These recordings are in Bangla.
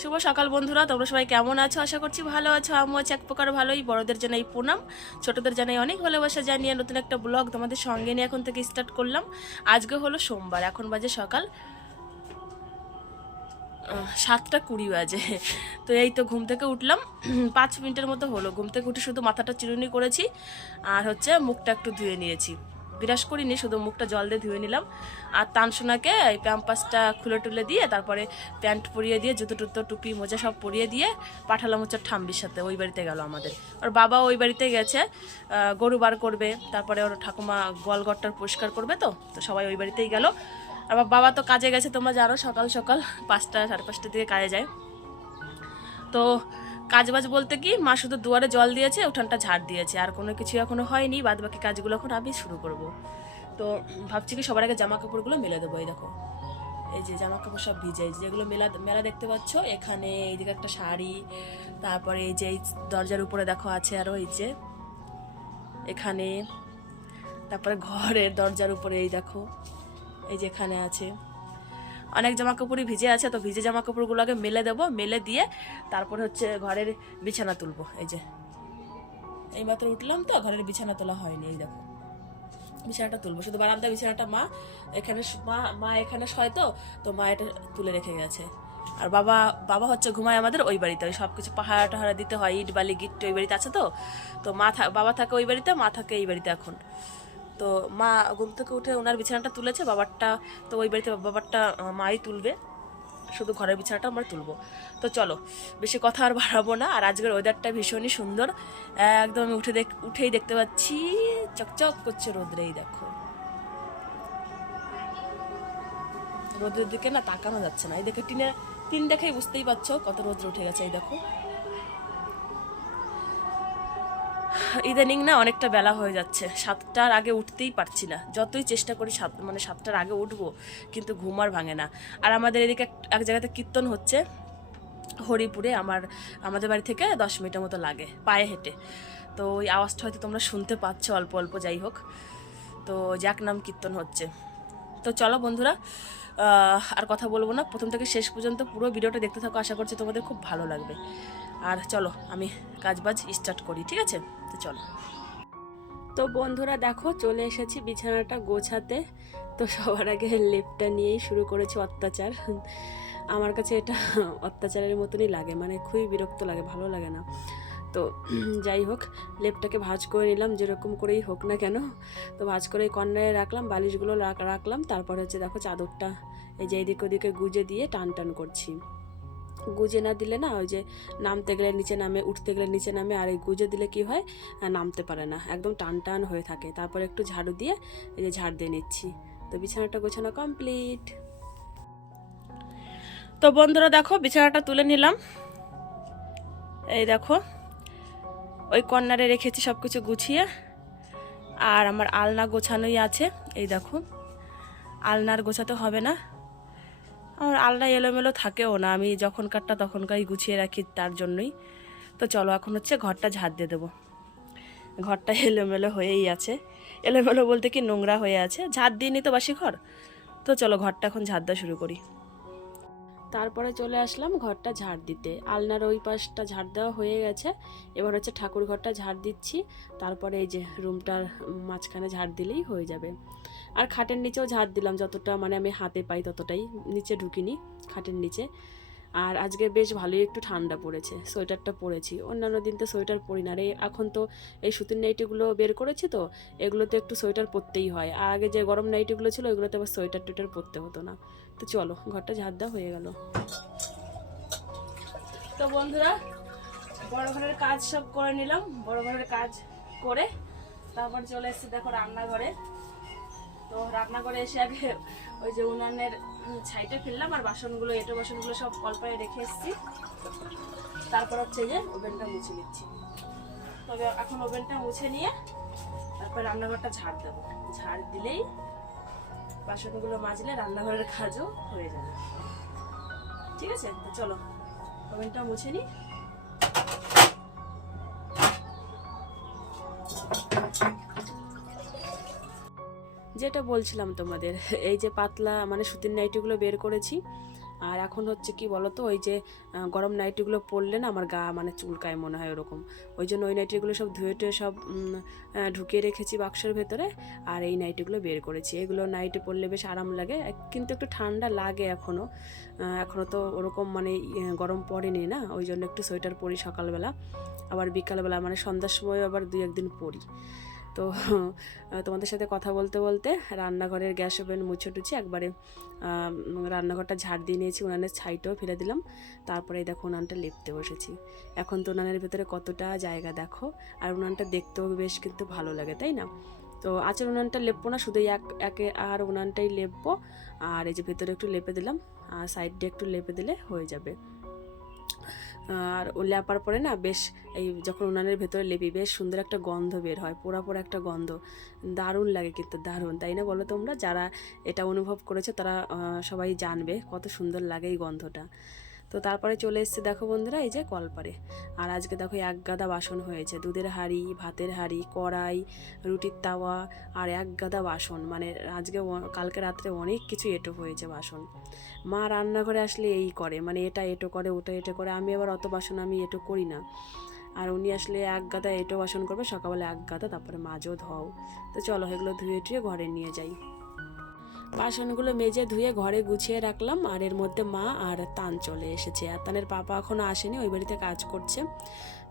শুভ সকাল বন্ধুরা, তোমরা সবাই কেমন আছো? আশা করছি ভালো আছো। আমিও আছি এক প্রকার ভালোই। বড়দের জানাই প্রণাম। ছোটদের জানাই অনেক ভালোবাসা জানিয়ে নতুন একটা ব্লগ তোমাদের সঙ্গে নিয়ে এখন থেকে স্টার্ট করলাম। আজকে হলো সোমবার, এখন বাজে সকাল সাতটা কুড়ি বাজে। তো এই তো ঘুম থেকে উঠলাম। পাঁচ মিনিটের মতো হলো। ঘুম থেকে উঠে শুধু মাথাটা চিরুনি করেছি, আর হচ্ছে মুখটা একটু ধুয়ে নিয়েছি। বিরাস করিনি, শুধু মুখটা জল দিয়ে ধুয়ে নিলাম। আর তানসোনাকে এই প্যাম্পাসটা খুলে টুলে দিয়ে, তারপরে প্যান্ট পরিয়ে দিয়ে, জুতো টুতো, টুপি, মোজা সব পরিয়ে দিয়ে পাঠালাম হচ্ছে ঠাম্বির সাথে, ওই বাড়িতে গেল আমাদের। ওর বাবা ওই বাড়িতে গেছে গরু বার করবে, তারপরে ওর ঠাকুমা গোয়ালঘরটার পরিষ্কার করবে তো তো সবাই ওই বাড়িতেই গেল। আবার বাবা তো কাজে গেছে, তোমরা জানো, সকাল সকাল পাঁচটা সাড়ে পাঁচটার দিকে কাজে যায়। তো কাজ বাজ বলতে কি, মা শুধু দুয়ারে জল দিয়েছে, উঠানটা ঝাড় দিয়েছে। আর কোনো কিছু এখনও হয়নি বাদ বাকি কাজগুলো এখন আমি শুরু করব। তো ভাবছি কি সবার আগে জামা কাপড়গুলো মেলে দেবো, এই দেখো। এই যে জামা কাপড় সব ভিজে যেগুলো মেলা মেলা দেখতে পাচ্ছ, এখানে এইদিকে একটা শাড়ি, তারপরে এই যে দরজার উপরে দেখো আছে আরও এই যে, এখানে, তারপরে ঘরের দরজার উপরে এই দেখো, এই যে এখানে আছে। অনেক জামা কাপড়ই ভিজে আছে, তো ভিজে জামা কাপড়গুলোকে মেলে দেবো, মেলে দিয়ে তারপরে হচ্ছে ঘরের বিছানা তুলবো, এই যে। এই মাত্র উঠলাম তো, ঘরের বিছানা তোলা হয়নি, এই দেখো। বিছানাটা তুলবো, শুধু বারান্দা বিছানাটা মা এখানে মা মা এখানে শয় তো তো মা এটা তুলে রেখে গেছে। আর বাবা বাবা হচ্ছে ঘুমায় আমাদের ওই বাড়িতে, ওই সব কিছু পাহাড় টাহাড়া দিতে হয়, ইট বালি গিট ওই বাড়িতে আছে তো তো মা বাবা থাকে ওই বাড়িতে, মা থাকে এই বাড়িতে এখন। তো মা ঘুম থেকে উঠে ওনার বিছানাটা তুলেছে, বাবারটা, তো ওই বাড়িতে বাবারটা মাই তুলবে। শুধু ঘরের বিছানাটা আমরা তুলবো। তো চলো, বেশি কথা আর বাড়াবো না। আর আজকের ওয়েদারটা ভীষণই সুন্দর। একদম আমি উঠে দেখ, উঠেই দেখতে পাচ্ছি, চকচক করছে রোদ্রেই দেখো। রোদের দিকে না তাকানো যাচ্ছে না। এই দেখে টিনের, টিন দেখেই বুঝতেই পারছ কত রোদ্র উঠে গেছে, এই দেখো। ইদানিং না অনেকটা বেলা হয়ে যাচ্ছে। সাতটার আগে উঠতেই পারছি না। যতই চেষ্টা করি সাত মানে সাতটার আগে উঠবো, কিন্তু ঘুম আর ভাঙে না। আর আমাদের এদিকে এক- জায়গাতে কীর্তন হচ্ছে, হরিপুরে আমার, আমাদের বাড়ি থেকে দশ মিনিটের মতো লাগে, পায়ে হেঁটে। তো ওই আওয়াজটা হয়তো তোমরা শুনতে পাচ্ছ, অল্প অল্প যাই হোক। তো যাক নাম কীর্তন হচ্ছে। তো চলো বন্ধুরা আর কথা বলব না। প্রথম থেকে শেষ পর্যন্ত পুরো ভিডিওটা দেখতে থাকো। আশা করছি তোমাদের খুব ভালো লাগবে। আর চলো, আমি কাজবাজ স্টার্ট করি, ঠিক আছে? তো চলো। তো বন্ধুরা দেখো, চলে এসেছি বিছানাটা গোছাতে। তো সবার আগে লেপটা নিয়েই শুরু করেছি অত্যাচার। আমার কাছে এটা অত্যাচারের মতনই লাগে মানে খুবই বিরক্ত লাগে, ভালো লাগে না। তো যাই হোক, লেপটাকে ভাঁজ করে নিলাম, যেরকম করেই হোক না কেন। তো ভাঁজ করে কর্নারে রাখলাম, বালিশগুলো রাখ- রাখলাম, তারপরে হচ্ছে দেখো চাদরটা এই যে এদিক ওদিকে গুজে দিয়ে টান টান করছি। গুজে না দিলে না ওই যে নামতে গেলে নিচে নামে, উঠতে গেলে নিচে নামে, আর এই গুজে দিলে কি হয়? নামতে পারে না, একদম টান টান হয়ে থাকে। তারপরে একটু ঝাড়ু দিয়ে এই যে ঝাড় দিয়ে নিচ্ছি। তো বিছানাটা গোছানো কমপ্লিট তো বন্ধুরা দেখো, বিছানাটা তুলে নিলাম। এই দেখো, ওই কর্নারে রেখেছি সব কিছু গুছিয়ে। আর আমার আলনা গোছানোই আছে, এই দেখো। আলনার গোছাতে হবে না। আমার আলনা এলোমেলো থাকেও না, আমি যখনকারটা তখনকারই গুছিয়ে রাখি তার জন্যই। তো চলো, এখন হচ্ছে ঘরটা ঝাড় দিয়ে দেবো। ঘরটা এলোমেলো হয়েই আছে। এলোমেলো বলতে কি নোংরা হয়ে আছে। ঝাড় দিইনি তো বাসি ঘর? তো চলো, ঘরটা এখন ঝাড় দেওয়া শুরু করি। তারপরে চলে আসলাম ঘরটা ঝাড় দিতে। আলনার ওই পাশটা ঝাড় দেওয়া হয়ে গেছে। এবার হচ্ছে ঠাকুর ঘরটা ঝাড় দিচ্ছি। তারপরে এই যে রুমটার মাঝখানে ঝাড় দিলেই হয়ে যাবে। আর খাটের নিচেও ঝাড় দিলাম যতটা মানে আমি হাতে পাই ততটাই, নিচে ঢুকিনি খাটের নিচে। আর আজকে বেশ ভালোই একটু ঠান্ডা পড়েছে, সোয়েটারটা পরেছি। অন্যান্য দিন তো সোয়েটার পরি না আর এখন তো এই সুতির নাইটিগুলো বের করেছি তো, এগুলোতে একটু সোয়েটার পরতেই হয়। আর আগে যে গরম নাইটিগুলো ছিল ওইগুলোতে আবার সোয়েটার টোয়েটার পরতে হতো না। তো চলো, ঘরটা ঝাড় দেওয়া হয়ে গেল। তো বন্ধুরা, বড় ঘরের কাজ সব করে নিলাম, বড় ঘরের কাজ করে তারপর চলে এসেছি দেখো রান্নাঘরে। তো রান্নাঘরে এসে আগে ওই যে উনানের ছাইটা ফেললাম আর বাসনগুলো, এটো বাসনগুলো সব কল্পায় রেখে এসেছি। তারপর হচ্ছে যে ওভেনটা মুছে নিচ্ছি। তবে এখন ওভেনটা মুছে নিয়ে তারপর রান্নাঘরটা ঝাড় দেবো। ঝাড় দিলেই বাসনগুলো মাজলে রান্নাঘরের কাজও হয়ে যাবে। ঠিক আছে? চলো, ওভেনটা মুছে নিই। যেটা বলছিলাম তোমাদের, এই যে পাতলা মানে সুতির নাইটিগুলো বের করেছি, আর এখন হচ্ছে কি বলতো, ওই যে গরম নাইটিগুলো পরলে না আমার গা মানে চুলকায় মনে হয় ওরকম। ওই জন্য ওই নাইটিগুলো সব ধুয়ে টুয়ে সব ঢুকিয়ে রেখেছি বাক্সের ভেতরে, আর এই নাইটিগুলো বের করেছি। এগুলো নাইটে পরলে বেশ আরাম লাগে কিন্তু একটু ঠান্ডা লাগে এখনও এখনও তো ওরকম মানে গরম পড়েনি না, ওই জন্য একটু সোয়েটার পরি সকালবেলা। আবার বিকালবেলা মানে সন্ধ্যার সময় আবার দুই, একদিন পরি। তো তোমাদের সাথে কথা বলতে বলতে রান্নাঘরের গ্যাস ওভেন মুছে টুছে একবারে রান্নাঘরটা ঝাড় দিয়ে নিয়েছি, উনানের ছাইটাও ফেলে দিলাম, তারপরে দেখো উনানটা লেপতে বসেছি। এখন তো উনানের ভেতরে কতটা জায়গা দেখো, আর উনানটা দেখতেও বেশ কিন্তু ভালো লাগে, তাই না? তো আচার উনানটা লেপবো না, শুধু এক, একে আর উনানটাই লেপবো, আর এই যে ভেতরে একটু লেপে দিলাম, আর সাইড দিয়ে একটু লেপে দিলে হয়ে যাবে। আর লেপার পরে না বেশ এই যখন উনানের ভেতরে লেপি, বেশ সুন্দর একটা গন্ধ বের হয় পোড়া পোড়া একটা গন্ধ। দারুণ লাগে কিন্তু, দারুণ। তাই না বলো তোমরা? যারা এটা অনুভব করেছে তারা সবাই জানবে কত সুন্দর লাগে এই গন্ধটা। তো তারপরে চলে এসছে দেখো বন্ধুরা, এই যে কলপারে। আর আজকে দেখো এক গাদা বাসন হয়েছে। দুধের হাঁড়ি, ভাতের হাঁড়ি, কড়াই, রুটির তাওয়া আর এক গাদা বাসন। মানে আজকে কালকে রাত্রে অনেক কিছু এঁটো হয়েছে বাসন। মা রান্নাঘরে আসলে এই করে মানে এটা এঁটো করে, ওটা এঁটো করে। আমি আবার অত বাসন আমি এঁটো করি না। আর উনি আসলে এক গাদা এঁটো বাসন করবে, সকালবেলা এক গাদা তারপরে মাঝও ধোও তো চলো এগুলো ধুয়ে টুয়ে ঘরে নিয়ে যাই। বাসনগুলো মেজে ধুয়ে ঘরে গুছিয়ে রাখলাম। আর এর মধ্যে মা আর তান চলে এসেছে। আর তানের পাপা এখনও আসেনি, ওই বাড়িতে কাজ করছে।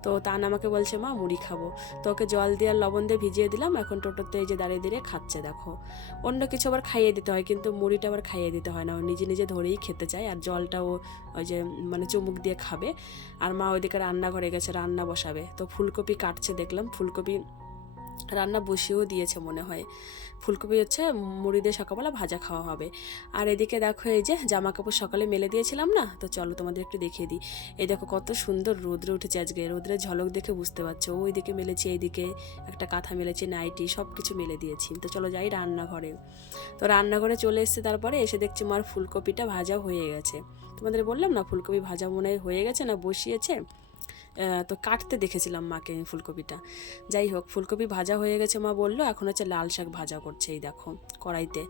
তো তান আমাকে বলছে, মা, মুড়ি খাব। তো ওকে জল দিয়ে আর লবণ দিয়ে ভিজিয়ে দিলাম। এখন টোটোতে এই যে দাঁড়িয়ে দাঁড়িয়ে খাচ্ছে, দেখো। অন্য কিছু আবার খাইয়ে দিতে হয়, কিন্তু মুড়িটা আবার খাইয়ে দিতে হয় না। ও নিজে নিজে ধরেই খেতে চায়। আর জলটাও ওই যে মানে চুমুক দিয়ে খাবে। আর মা ওইদিকে রান্নাঘরে গেছে, রান্না বসাবে। তো ফুলকপি কাটছে, দেখলাম। ফুলকপি রান্না বসিয়েও দিয়েছে মনে হয়। ফুলকপি হচ্ছে মুড়ি দিয়ে সকালবেলা ভাজা খাওয়া হবে। আর এদিকে দেখো এই যে জামা কাপড় সকালে মেলে দিয়েছিলাম না? তো চলো তোমাদের একটু দেখিয়ে দিই। এই দেখো কত সুন্দর রোদ্রে উঠেছে আজকে। রোদ্রের ঝলক দেখে বুঝতে পারছ। ওইদিকে মেলেছি এইদিকে একটা কাঁথা মেলেছি, নাইটি সব কিছু মেলে দিয়েছি। তো চলো যাই রান্নাঘরে। তো রান্নাঘরে চলে এসছে তারপরে এসে দেখছি মার ফুলকপিটা ভাজা হয়ে গেছে। তোমাদের বললাম না ফুলকপি ভাজা মনে হয় গেছে না বসিয়েছে? তো কাটতে দেখেছিলাম মাকে আমি ফুলকপিটা। যাই হোক ফুলকপি ভাজা হয়ে গেছে মা বলল এখন হচ্ছে লাল শাক ভাজা করছে এই দেখো কড়াইতে।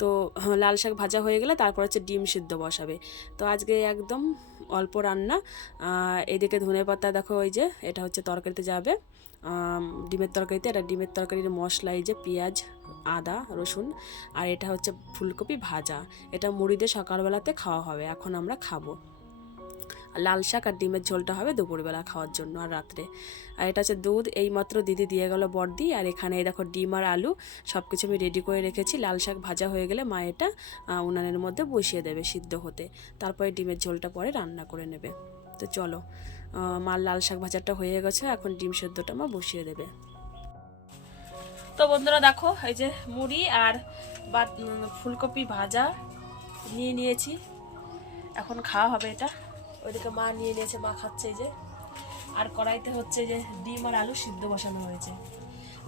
তো হ্যাঁ, লাল শাক ভাজা হয়ে গেলে তারপর হচ্ছে ডিম সিদ্ধ বসাবে। তো আজকে একদম অল্প রান্না এদিকে ধনে পাতা দেখো ওই যে এটা হচ্ছে তরকারিতে যাবে। ডিমের তরকারিতে এটা ডিমের তরকারির মশলা এই যে পেঁয়াজ আদা রসুন আর এটা হচ্ছে ফুলকপি ভাজা। এটা মুড়ি দিয়ে সকালবেলাতে খাওয়া হবে এখন আমরা খাব। লাল শাক আর ডিমের ঝোলটা হবে দুপুরবেলা খাওয়ার জন্য আর রাত্রে। আর এটা হচ্ছে দুধ, এইমাত্র দিদি দিয়ে গেল বর্দি আর এখানে দেখো ডিম আর আলু সব কিছু আমি রেডি করে রেখেছি। লাল শাক ভাজা হয়ে গেলে মা এটা উনানের মধ্যে বসিয়ে দেবে সিদ্ধ হতে। তারপরে ডিমের ঝোলটা পরে রান্না করে নেবে। তো চলো মার লাল শাক ভাজাটা হয়ে গেছে, এখন ডিম সেদ্ধটা মা বসিয়ে দেবে। তো বন্ধুরা দেখো, এই যে মুড়ি আর ফুলকপি ভাজা নিয়ে নিয়েছি। এখন খাওয়া হবে এটা। ওইদিকে মা নিয়ে নিয়েছে মা খাচ্ছে যে। আর কড়াইতে হচ্ছে যে ডিম আর আলু সিদ্ধ বসানো হয়েছে।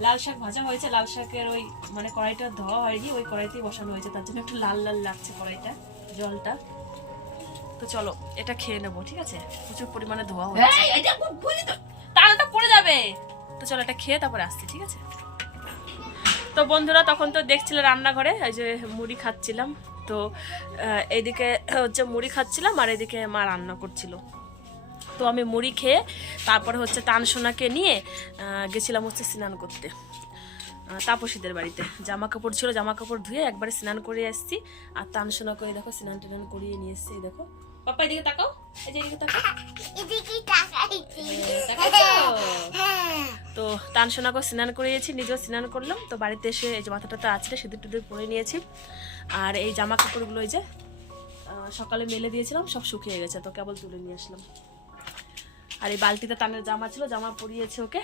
লাল শাক ভাজা হয়েছে লাল শাকের ওই মানে কড়াইটা ধোয়া হয়নি ওই কড়াইতেই বসানো হয়েছে তার জন্য একটু লাল লাল লাগছে কড়াইটা জলটা। তো চলো এটা খেয়ে নেব ঠিক আছে? প্রচুর পরিমাণে ধোয়া হয়েছে। তাহলে তো পড়ে যাবে। তো চলো এটা খেয়ে তারপরে আসছি ঠিক আছে? তো বন্ধুরা তখন তো দেখছিল রান্নাঘরে, এই যে মুড়ি খাচ্ছিলাম। তো এইদিকে হচ্ছে মুড়ি খাচ্ছিলাম আর এদিকে মা রান্না করছিল। তো আমি মুড়ি খেয়ে তারপরে হচ্ছে তানসোনাকে নিয়ে গেছিলাম হচ্ছে স্নান করতে। তাপসীদের বাড়িতে। জামা কাপড় ছিল জামা কাপড় ধুয়ে একবারে স্নান করে এসেছি আর তানসোনাকে দেখো স্নান টেনান করিয়ে নিয়ে এসছি দেখো। পাপা এদিকে তাকাও। এই যে এদিকে তাকাও। হ্যাঁ, তাকাচ্ছো? তো স্নান করিয়েছি নিজেও স্নান করলাম। তো বাড়িতে এসে এই যে মাথাটাতে আছে সিঁদুর টুদুর পরে নিয়েছি। আর এই জামা কাপড়গুলো এই যে সকালে মেলে দিয়েছিলাম সব শুকিয়ে গেছে। তো কেবল তুলে নিয়ে আসলাম। আর এই বালতিতে তানের জামা ছিল জামা পরিয়েছে ওকে।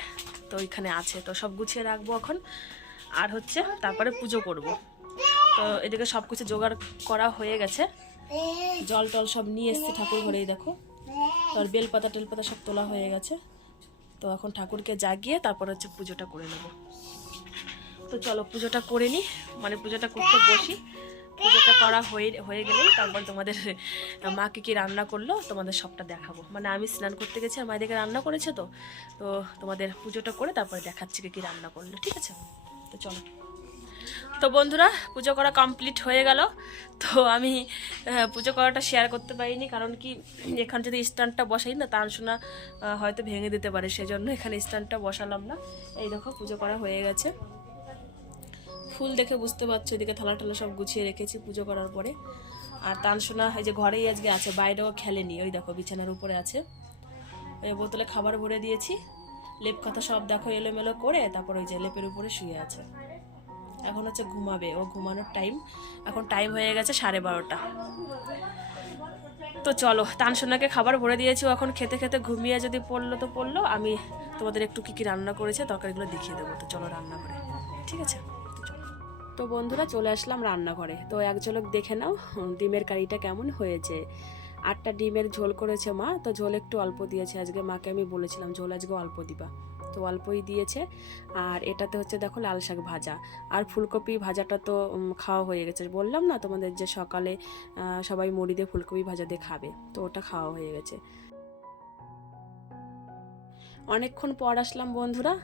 তো ওইখানে আছে। তো সব গুছিয়ে রাখব এখন। আর হচ্ছে তারপরে পুজো করব। তো এদিকে সব কিছু জোগাড় করা হয়ে গেছে। জল টল সব নিয়ে এসছে ঠাকুর ঘরেই দেখো। তো আর বেলপাতা টেলপাতা সব তোলা হয়ে গেছে। তো এখন ঠাকুরকে জাগিয়ে তারপর হচ্ছে পুজোটা করে নেব। তো চলো পুজোটা করে নিই মানে পুজোটা করতে বসি। পুজোটা করা হয়ে হয়ে গেলেই তারপর তোমাদের মাকে কি রান্না করল তোমাদের সবটা দেখাবো। মানে আমি স্নান করতে গেছি আর মায়েদেরকে রান্না করেছে তো তো তোমাদের পুজোটা করে তারপরে দেখাচ্ছি কি রান্না করল, ঠিক আছে? তো চলো। তো বন্ধুরা, পুজো করা কমপ্লিট হয়ে গেল। তো আমি পুজো করাটা শেয়ার করতে পারিনি, কারণ কি, এখানে যদি স্ট্যান্ডটা বসাই না, তার শোনা হয়তো ভেঙে দিতে পারে, সেজন্য এখানে স্ট্যান্ডটা বসালাম না। এই দেখো, পুজো করা হয়ে গেছে। ফুল দেখে বুঝতে পারছ, এদিকে থালা টালা সব গুছিয়ে রেখেছি পুজো করার পরে। আর তানসোনা এই যে ঘরেই আজকে আছে, বাইরেও খেলেনি, ওই দেখো, বিছানার উপরে আছে। ওই বোতলে খাবার ভরে দিয়েছি। লেপ কথা সব দেখো, এলোমেলো করে, তারপর ওই যে লেপের উপরে শুয়ে আছে। এখন হচ্ছে ঘুমাবে। ও ঘুমানোর টাইম এখন টাইম হয়ে গেছে সাড়ে বারোটা। তো চলো, তানসোনাকে খাবার ভরে দিয়েছি, ও এখন খেতে খেতে ঘুমিয়ে যদি পড়ল তো পড়ল। আমি তোমাদের একটু কী কী রান্না করেছে, তরকারিগুলো দেখিয়ে দেবো। তো চলো রান্না করে, ঠিক আছে? তো বন্ধুরা, চলে আসলাম রান্নাঘরে। তো এক ঝলক দেখে নাও, ডিমের কারিটা কেমন হয়েছে। আটটা ডিমের ঝোল করেছে মা, তো ঝোল একটু অল্প দিয়েছে। আজকে মাকে আমি বলেছিলাম, ঝোল আজকে অল্প দিবা। তো অল্পই দিয়েছে। আর এটাতে হচ্ছে দেখো লাল শাক ভাজা। আর ফুলকপি ভাজাটা তো খাওয়া হয়ে গেছে। বললাম না তোমাদের যে সকালে সবাই মুড়ি দিয়ে ফুলকপি ভাজা দিয়ে খাবে, তো ওটা খাওয়া হয়ে গেছে। অনেকক্ষণ পর আসলাম বন্ধুরা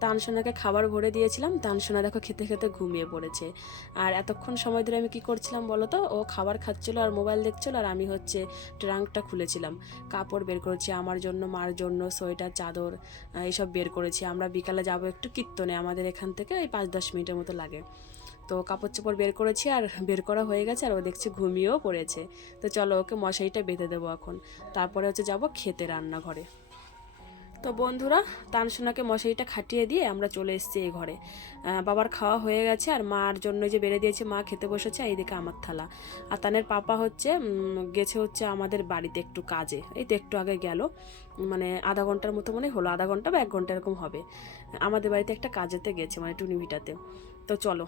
তানসোনাকে খাবার ভরে দিয়েছিলাম। তানসোনা দেখো খেতে খেতে ঘুমিয়ে পড়েছে। আর এতক্ষণ সময় ধরে আমি কি করছিলাম বলো তো? ও খাবার খাচ্ছিলো আর মোবাইল দেখছিলো আর আমি হচ্ছে ট্রাঙ্কটা খুলেছিলাম। কাপড় বের করেছি আমার জন্য, মার জন্য, সোয়েটার, চাদর এইসব বের করেছি। আমরা বিকালে যাব একটু কীর্তনে, আমাদের এখান থেকে ওই পাঁচ দশ মিনিটের মতো লাগে। তো কাপড় চোপড় বের করেছি আর বের করা হয়ে গেছে আর ও দেখছি ঘুমিয়েও পড়েছে। তো চলো ওকে মশারিটা বেঁধে দেবো এখন। তারপরে হচ্ছে যাব খেতে রান্নাঘরে। তো বন্ধুরা, তানসোনাকে মশারিটা খাটিয়ে দিয়ে আমরা চলে এসেছি এই ঘরে। বাবার খাওয়া হয়ে গেছে আর মার জন্য যে বেড়ে দিয়েছে, মা খেতে বসেছে এইদিকে আমার থালা। আর তানের পাপা হচ্ছে গেছে হচ্ছে আমাদের বাড়িতে একটু কাজে। এই তো একটু আগে গেল। মানে আধা ঘণ্টার মতো মনে হলো, আধা ঘণ্টা বা এক ঘণ্টা এরকম হবে। আমাদের বাড়িতে একটা কাজেতে গেছে মানে টুনিভিটাতে। তো চলো,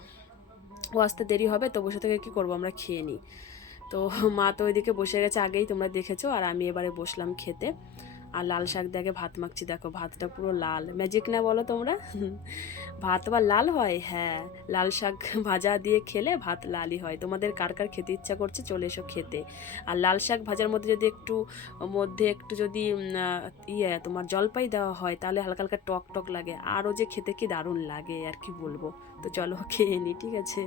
ও আসতে দেরি হবে, তো বসে থেকে কী করব, আমরা খেয়ে নিই। তো মা তো ওইদিকে বসে গেছে আগেই তোমরা দেখেছ, আর আমি এবারে বসলাম খেতে। আর লাল শাক দেখে ভাত মাখছি, দেখো ভাতটা পুরো লাল। ম্যাজিক না বলো তোমরা? ভাত আবার লাল হয়? হ্যাঁ লাল শাক ভাজা দিয়ে খেলে ভাত লালই হয়। তোমাদের কার কার খেতে ইচ্ছা করছে, চলে এসো খেতে। আর লাল শাক ভাজার মধ্যে যদি একটু, মধ্যে একটু যদি ইয়ে তোমার জলপাই দেওয়া হয়, তাহলে হালকা হালকা টক টক লাগে। আরও যে খেতে কি দারুণ লাগে, আর কি বলব? তো চলো খেয়ে নিই ঠিক আছে?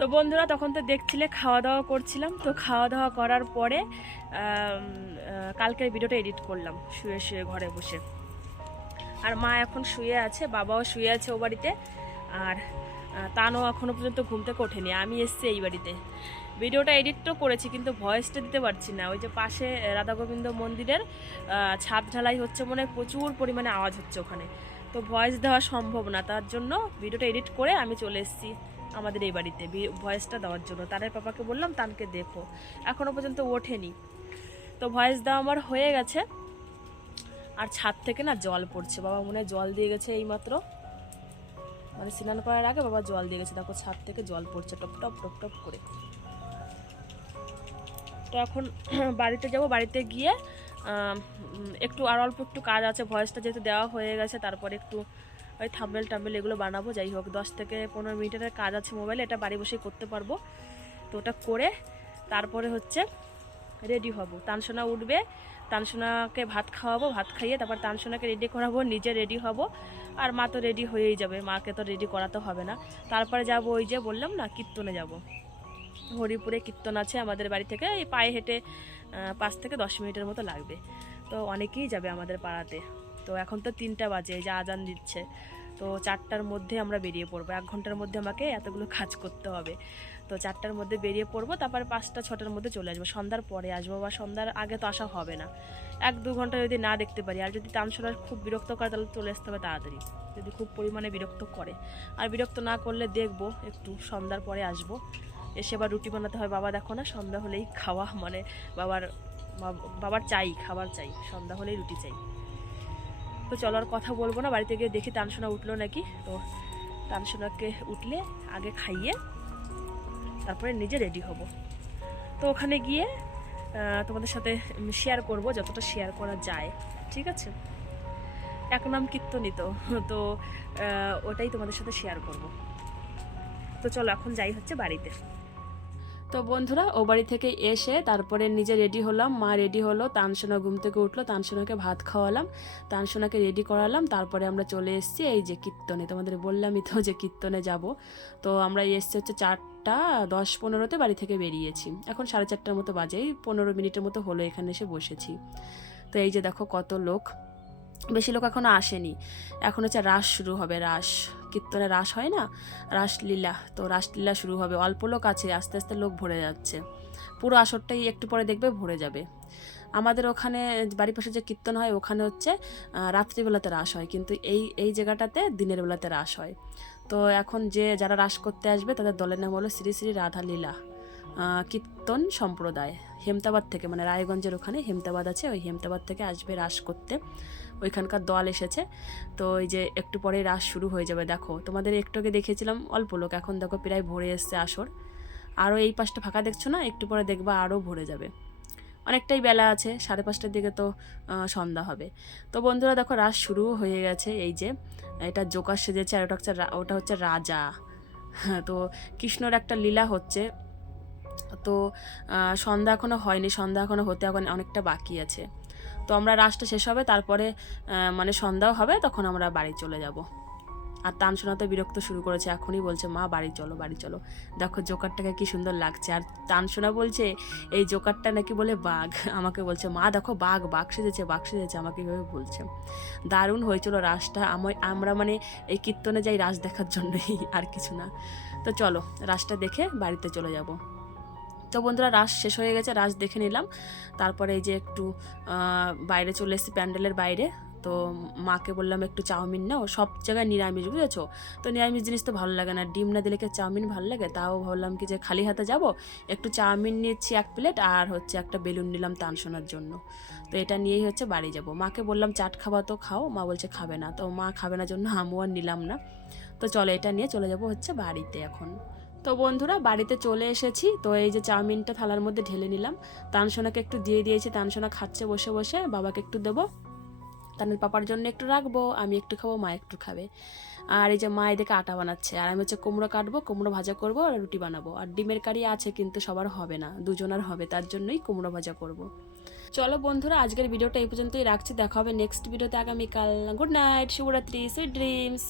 তো বন্ধুরা তখন তো দেখছিলে খাওয়া দাওয়া করছিলাম। তো খাওয়া দাওয়া করার পরে কালকের ভিডিওটা এডিট করলাম, শুয়ে শুয়ে ঘরে বসে। আর মা এখন শুয়ে আছে, বাবাও শুয়ে আছে ও বাড়িতে। আর তানও এখনও পর্যন্ত ঘুম থেকে ওঠেনি, আমি এসছি এই বাড়িতে। ভিডিওটা এডিট তো করেছি, কিন্তু ভয়েসটা দিতে পারছি না। ওই যে পাশে রাধা গোবিন্দ মন্দিরের ছাদ ঢালাই হচ্ছে মনে প্রচুর পরিমাণে আওয়াজ হচ্ছে ওখানে। তো ভয়েস দেওয়া সম্ভব না, তার জন্য ভিডিওটা এডিট করে আমি চলে এসেছি। আমাদের এই বাড়িতে ভয়েসটা দেওয়ার জন্য। তানের পাপাকে বললাম, তানকে দেখো। এখনও পর্যন্ত ওঠেনি। তো ভয়েস দেওয়া আমার হয়ে গেছে। আর ছাদ থেকে না জল পড়ছে। বাবা মনে জল দিয়ে গেছে এইমাত্র। মানে স্নান করার আগে বাবা জল দিয়ে গেছে। দেখো ছাদ থেকে জল পড়ছে, টপ টপ টপ টপ করে। তো এখন বাড়িতে যাব। বাড়িতে গিয়ে একটু আর অল্প একটু কাজ আছে। ভয়েসটা যেহেতু দেওয়া হয়ে গেছে, তারপরে একটু ওই থাম্বেল টাম্বেল এগুলো বানাবো, যাই হোক, দশ থেকে পনেরো মিনিটের কাজ আছে মোবাইলে, এটা বাড়ি বসেই করতে পারব। তো ওটা করে তারপরে হচ্ছে রেডি হব। তানসোনা উঠবে তানসোনাকে ভাত খাওয়াবো, ভাত খাইয়ে তারপর তানসোনাকে রেডি করাবো, নিজে রেডি হব। আর মা তো রেডি হয়েই যাবে, মাকে তো রেডি করাতে হবে না। তারপরে যাব ওই যে বললাম না, কীর্তনে যাব। হরিপুরে কীর্তন আছে আমাদের বাড়ি থেকে, এই পায়ে হেঁটে পাঁচ থেকে দশ মিনিটের মতো লাগবে। তো অনেকেই যাবে আমাদের পাড়াতে। তো এখন তো তিনটা বাজে যে আজান দিচ্ছে। তো চারটার মধ্যে আমরা বেরিয়ে পড়ব। এক ঘণ্টার মধ্যে আমাকে এতগুলো কাজ করতে হবে। তো চারটার মধ্যে বেরিয়ে পড়ব, তারপর পাঁচটা, ছটার মধ্যে চলে আসব। সন্ধ্যার পরে আসব, বা সন্ধ্যার আগে তো আসা হবে না। এক, দু ঘণ্টা যদি না দেখতে পারি, আর যদি তানসোনার খুব বিরক্ত করে, তাহলে চলে আসতে হবে তাড়াতাড়ি। যদি খুব পরিমাণে বিরক্ত করে। আর বিরক্ত না করলে দেখব, একটু সন্ধ্যার পরে আসব। এসে আবার রুটি বানাতে হয়, বাবা দেখো না, সন্ধ্যা হলেই খাওয়া মানে বাবার বাবার চাই, খাবার চাই, সন্ধ্যা হলেই রুটি চাই। তো চলো আর কথা বলব না, বাড়িতে গিয়ে দেখি তানসোনা উঠল নাকি। তো তানসোনাকে উঠলে আগে খাইয়ে তারপরে নিজে রেডি হব। তো ওখানে গিয়ে তোমাদের সাথে শেয়ার করব, যতটা শেয়ার করা যায়, ঠিক আছে? এক নাম কীর্তনিত তো ওটাই তোমাদের সাথে শেয়ার করব। তো চলো, এখন যাই হচ্ছে বাড়িতে। তো বন্ধুরা, ও বাড়ি থেকে এসে তারপরে নিজে রেডি হলাম। মা রেডি হলো, তানসোনা ঘুম থেকে উঠল, তানসোনাকে ভাত খাওয়ালাম। তানসোনাকে রেডি করালাম, তারপরে আমরা চলে এসেছি এই যে কীর্তনে। তোমাদের বললামই তো যে কীর্তনে যাব। তো আমরা এসছি হচ্ছে চারটা দশ পনেরোতে বাড়ি থেকে বেরিয়েছি। এখন সাড়ে চারটার মতো বাজে এই পনেরো মিনিটের মতো হলো এখানে এসে বসেছি। তো এই যে দেখো কত লোক। বেশি লোক এখনও আসেনি। এখন হচ্ছে রাস শুরু হবে, রাস। কীর্তনে রাস হয় না? রাসলীলা। তো রাসলীলা শুরু হবে। অল্প লোক আছে, আস্তে আস্তে লোক ভরে যাচ্ছে। পুরো আসরটাই একটু পরে দেখবে, ভরে যাবে। আমাদের ওখানে বাড়ির পাশে যে কীর্তন হয়, ওখানে হচ্ছে রাত্রিবেলাতে রাস হয়। কিন্তু এই এই জায়গাটাতে দিনের বেলাতে রাস হয়। তো এখন যে, যারা রাস করতে আসবে, তাদের দলের নাম হলো শ্রী শ্রী রাধা লীলা কীর্তন সম্প্রদায়। হেমতাবাদ থেকে মানে রায়গঞ্জের ওখানে হেমতাবাদ আছে, ওই হেমতাবাদ থেকে আসবে রাস করতে। ওইখানকার দল এসেছে। তো এই যে একটু পরে রাস শুরু হয়ে যাবে, দেখো। তোমাদের একটু আগে দেখেছিলাম, অল্প লোক। এখন দেখো প্রায় ভরে এসছে আসর। আরও এই পাশটা ফাঁকা দেখছ না? একটু পরে দেখবা আরও ভরে যাবে। অনেকটাই বেলা আছে, সাড়ে পাঁচটার দিকে তো সন্ধ্যা হবে। তো বন্ধুরা, দেখো রাস শুরু হয়ে গেছে এই যে। এটা জোকার সেজেছে আর ওটা হচ্ছে ওটা হচ্ছে রাজা। হ্যাঁ তো কৃষ্ণর একটা লীলা হচ্ছে। তো সন্ধ্যা এখনও হয়নি, সন্ধ্যা এখনও হতে এখন অনেকটা বাকি আছে। তো আমরা রাসটা শেষ হবে, তারপরে মানে সন্ধ্যাও হবে, তখন আমরা বাড়ি চলে যাব। আর তানসোনা তো বিরক্ত শুরু করেছে, এখনই বলছে, মা, বাড়ি চলো বাড়ি চলো। দেখো, জোকারটাকে কি সুন্দর লাগছে। আর তানসোনা বলছে, এই জোকারটা নাকি বলে বাঘ। আমাকে বলছে, মা, দেখো, বাঘ বাঘ সেজেছে বাঘ সেজেছে। আমাকে এভাবে বলছে। দারুণ হয়েছিল রাসটা। আমি আমরা মানে এই কীর্তনে যাই রাস দেখার জন্যই, আর কিছু না। তো চলো, রাসটা দেখে বাড়িতে চলে যাব। তো বন্ধুরা, রাস শেষ হয়ে গেছে, রাস দেখে নিলাম। তারপরে এই যে একটু বাইরে চলে এসেছি প্যান্ডেলের বাইরে। তো মাকে বললাম, একটু চাউমিন নাও। সব জায়গায় নিরামিষ, বুঝেছ? তো নিরামিষ জিনিস তো ভালো লাগে না। ডিম না দিলে কি চাউমিন ভালো লাগে? তাও ভাবলাম কি যে খালি হাতে যাব, একটু চাউমিন নিচ্ছি এক প্লেট, আর হচ্ছে একটা বেলুন নিলাম তান শোনার জন্য। তো এটা নিয়েই হচ্ছে বাড়ি যাব। মাকে বললাম, চাট খাবা তো খাও। মা বলছে, খাবে না। তো মা খাবে না জন্য আমিও আর নিলাম না। তো চলো, এটা নিয়ে চলে যাব হচ্ছে বাড়িতে এখন। তো বন্ধুরা, বাড়িতে চলে এসেছি। তো এই যে চাউমিনটা থালার মধ্যে ঢেলে নিলাম। তানসোনাকে একটু দিয়ে দিয়েছি। তানসোনা খাচ্ছে বসে বসে। বাবাকে একটু দেবো। তানের পাপার জন্য একটু রাখব। আমি একটু খাব, মা একটু খাবে। আর এই যে মা এদিকে আটা বানাচ্ছে। আর আমি হচ্ছে কুমড়ো কাটবো, কুমড়ো ভাজা করব আর রুটি বানাবো। আর ডিমের কারি আছে, কিন্তু সবার হবে না। দুজনের হবে, তার জন্যই কুমড়ো ভাজা করব। চলো বন্ধুরা, আজকের ভিডিওটা এই পর্যন্তই রাখছি। দেখা হবে নেক্সট ভিডিওতে আগামীকাল। গুড নাইট শুভরাত্রি সুইট ড্রিমস